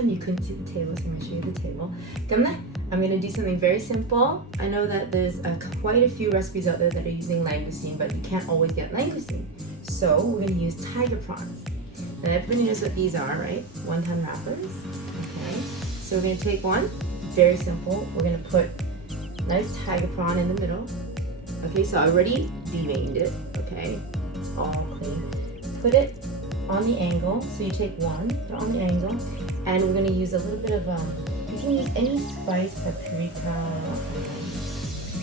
time you couldn't see the table, so I'm going to show you the table. I'm going to do something very simple. I know that there's quite a few recipes out there that are using langoustine, but you can't always get langoustine. So we're going to use tiger prawns. Now everybody knows what these are, right? Wonton wrappers. Okay. So we're going to take one. Very simple. We're going to put nice tiger prawn in the middle. Okay, so I already deveined it. Okay, it's all clean. Put it on the angle. So you take one, put it on the angle, and we're going to use a little bit of you can use any spice, paprika.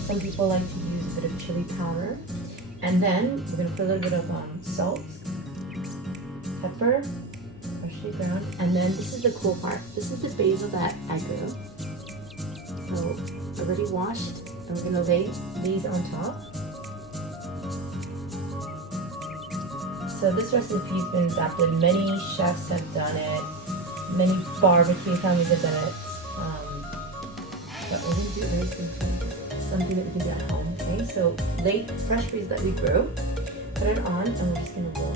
Some people like to use a bit of chili powder, and then we're going to put a little bit of salt, pepper, freshly ground, and then this is the cool part. This is the basil that I grew. So already washed, and we're going to lay these on top. So this recipe's been adapted. Many chefs have done it. Many barbecue families have done it. But we're going to do it very simply. Something that we can do at home. Okay, so late fresh greens that we grew, put it on, and we're just going to roll.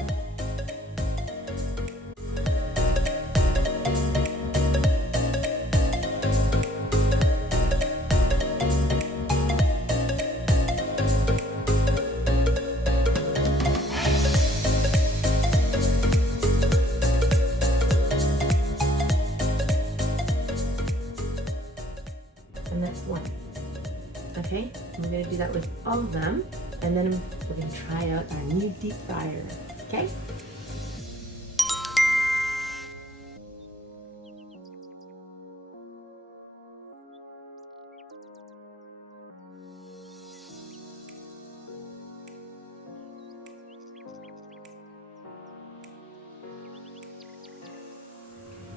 And that's one. Okay, we're going to do that with all of them, and then we're going to try out our new deep fryer. Okay?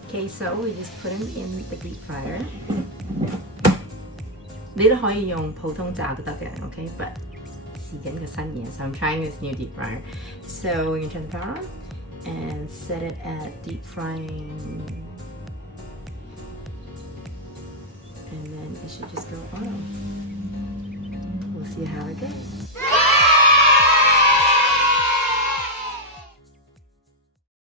Okay, so we just put them in the deep fryer. 你都可以用普通炸都得嘅 ，OK？ But 試緊個新嘢 so I'm trying this new deep fryer. So we're gonna turn the power on and set it at deep frying, and then it should just go on. We'll see how it goes.